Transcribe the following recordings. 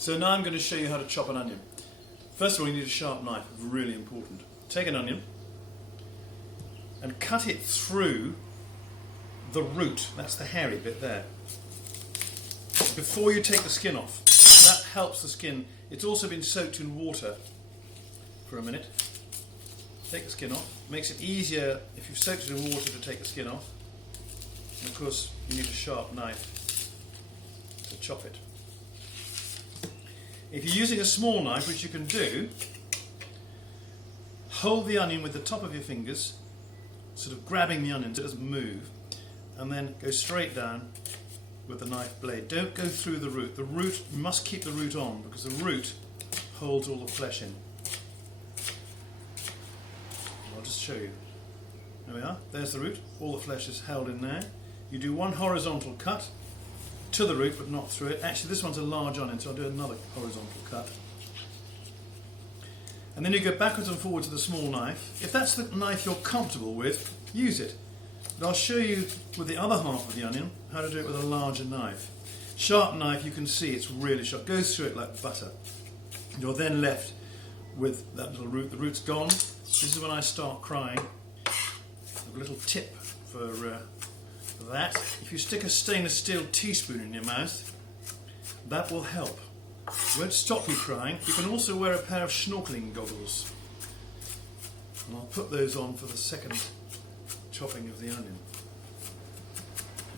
So now I'm going to show you how to chop an onion. First of all, you need a sharp knife, really important. Take an onion and cut it through the root, that's the hairy bit there, before you take the skin off. That helps the skin. It's also been soaked in water for a minute. Take the skin off. Makes it easier if you've soaked it in water to take the skin off. And of course, you need a sharp knife to chop it. If you're using a small knife, which you can do, hold the onion with the top of your fingers, sort of grabbing the onion so it doesn't move, and then go straight down with the knife blade. Don't go through the root. The root, you must keep the root on because the root holds all the flesh in. I'll just show you. There we are, there's the root. All the flesh is held in there. You do one horizontal cut to the root but not through it. Actually, this one's a large onion, so I'll do another horizontal cut. And then you go backwards and forwards with a small knife. If that's the knife you're comfortable with, use it. But I'll show you with the other half of the onion how to do it with a larger knife. Sharp knife, you can see it's really sharp. Goes through it like butter. You're then left with that little root. The root's gone. This is when I start crying. A little tip for that. If you stick a stainless steel teaspoon in your mouth, that will help. It won't stop you crying. You can also wear a pair of snorkeling goggles. And I'll put those on for the second chopping of the onion.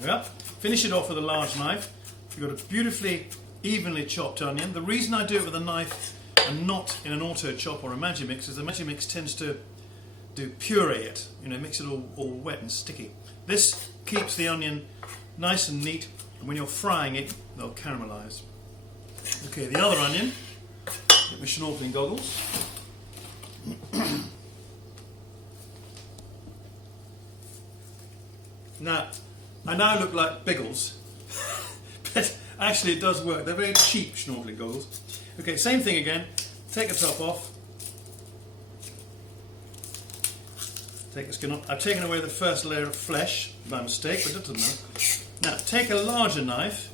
There we are. Finish it off with a large knife. You've got a beautifully evenly chopped onion. The reason I do it with a knife and not in an auto chop or a Magimix is the Magimix tends to puree it, makes it all wet and sticky. This keeps the onion nice and neat, and when you're frying it, they'll caramelise. Okay, the other onion, get my snorkeling goggles. Now, I now look like Biggles, but actually it does work. They're very cheap snorkeling goggles. Okay, same thing again. Take the top off. Take the skin off. I've taken away the first layer of flesh by mistake, but it doesn't matter. Now, take a larger knife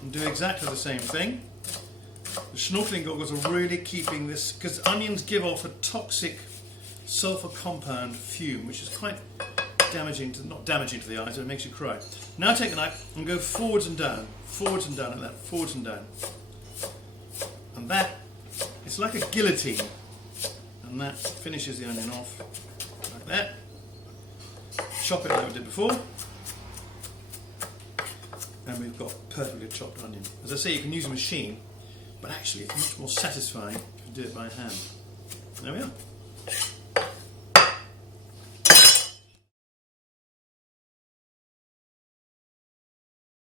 and do exactly the same thing. The snorkeling goggles are really keeping this, because onions give off a toxic sulfur compound fume, which is quite damaging, not damaging to the eyes, but it makes you cry. Now take a knife and go forwards and down like that, forwards and down. And that, it's like a guillotine. And that finishes the onion off like that. Chop it like we did before. And we've got perfectly chopped onion. As I say, you can use a machine, but actually it's much more satisfying if you do it by hand. There we are.